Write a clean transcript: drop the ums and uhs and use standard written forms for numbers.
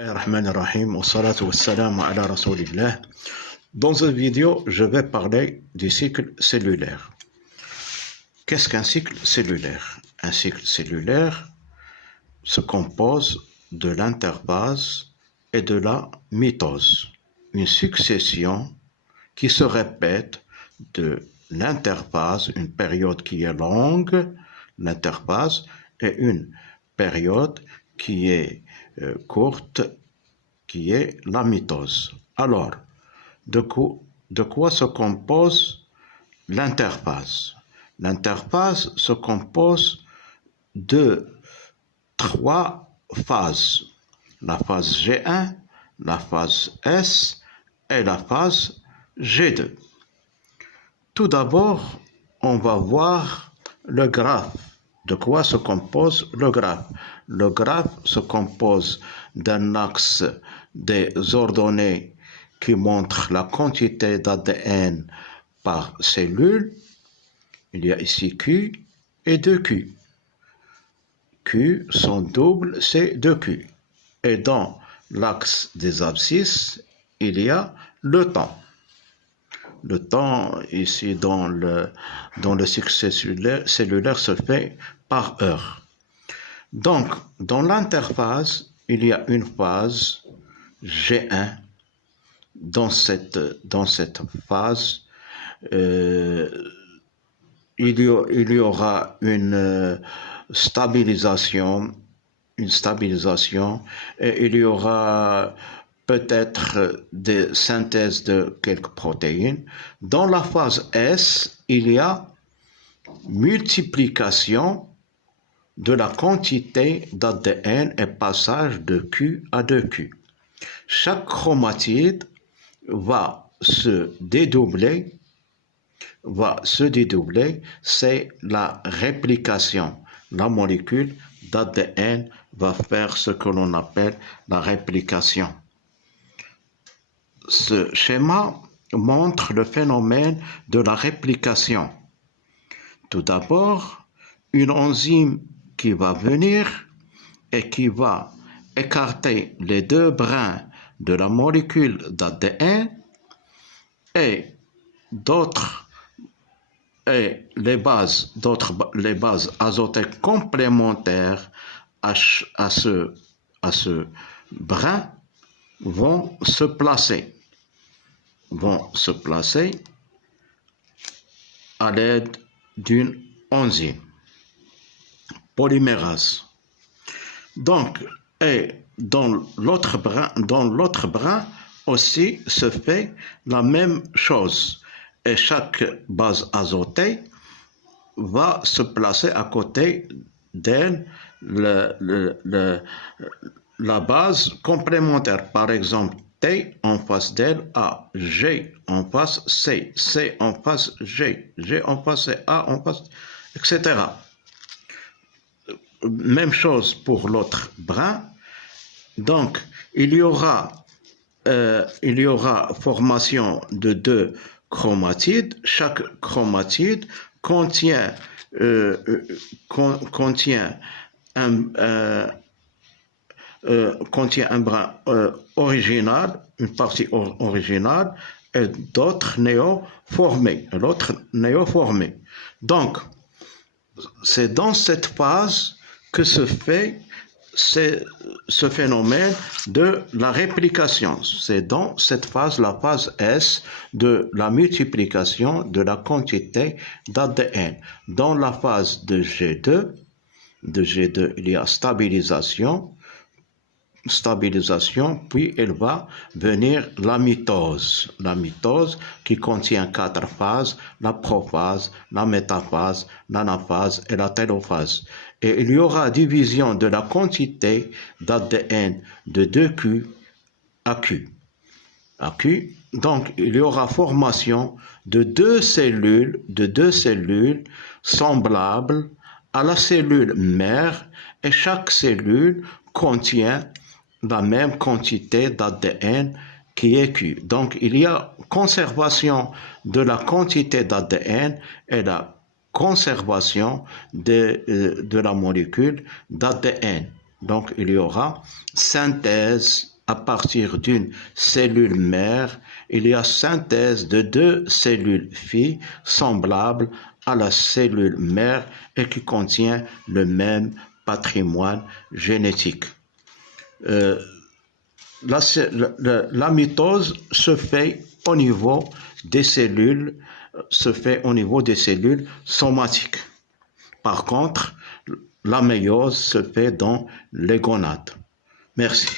Bismillahirrahmanirrahim, wa salatu wa salam ala rasulillah. Dans cette vidéo, je vais parler du cycle cellulaire. Qu'est-ce qu'un cycle cellulaire? Un cycle cellulaire se compose de l'interbase et de la mitose. Une succession qui se répète de l'interbase, une période qui est longue, l'interbase, et une période qui est courte, qui est la mitose. Alors, de quoi se compose l'interbase? L'interbase se compose de 3 phases. La phase G1, la phase S et la phase G2. Tout d'abord, on va voir le graphe. De quoi se compose le graphe? Le graphe se compose d'un axe des ordonnées qui montre la quantité d'ADN par cellule. Il y a ici Q et 2Q. Q, son double, c'est 2Q. Et dans l'axe des abscisses, il y a le temps. Le temps, ici, dans le cycle cellulaire se fait par heure. Donc, dans l'interphase, il y a une phase G1. Dans cette phase, il y aura une stabilisation, et il y aura peut-être des synthèses de quelques protéines. Dans la phase S, il y a multiplication de la quantité d'ADN et passage de Q à 2Q. Chaque chromatide va se dédoubler, c'est la réplication. La molécule d'ADN va faire ce que l'on appelle la réplication. Ce schéma montre le phénomène de la réplication. Tout d'abord, une enzyme qui va venir et qui va écarter les 2 brins de la molécule d'ADN et les bases azotées complémentaires à ce brin vont se placer à l'aide d'une enzyme polymérase. Donc, et dans l'autre brin aussi se fait la même chose. Et chaque base azotée va se placer à côté d'elle la base complémentaire. Par exemple, T en face d'elle, A, G en face, C, C en face, G, G en face, C, A en face, etc. Même chose pour l'autre brin. Donc, il y aura formation de 2 chromatides. Chaque chromatide contient un brin original, une partie originale, et d'autres néoformés. Donc, c'est dans cette phase que se fait ce phénomène de la réplication. C'est dans cette phase, la phase S, de la multiplication de la quantité d'ADN. Dans la phase de G2, il y a stabilisation, puis il va venir la mitose. La mitose qui contient 4 phases, la prophase, la métaphase, l'anaphase et la télophase. Et il y aura division de la quantité d'ADN de 2Q à Q. Donc, il y aura formation de 2 cellules semblables à la cellule mère, et chaque cellule contient la même quantité d'ADN qui est Q. Donc, il y a conservation de la quantité d'ADN et la conservation de la molécule d'ADN. Donc, il y aura synthèse à partir d'une cellule mère. Il y a synthèse de deux cellules filles semblables à la cellule mère et qui contient le même patrimoine génétique. La mitose se fait au niveau des cellules, somatiques. Par contre, la méiose se fait dans les gonades. Merci.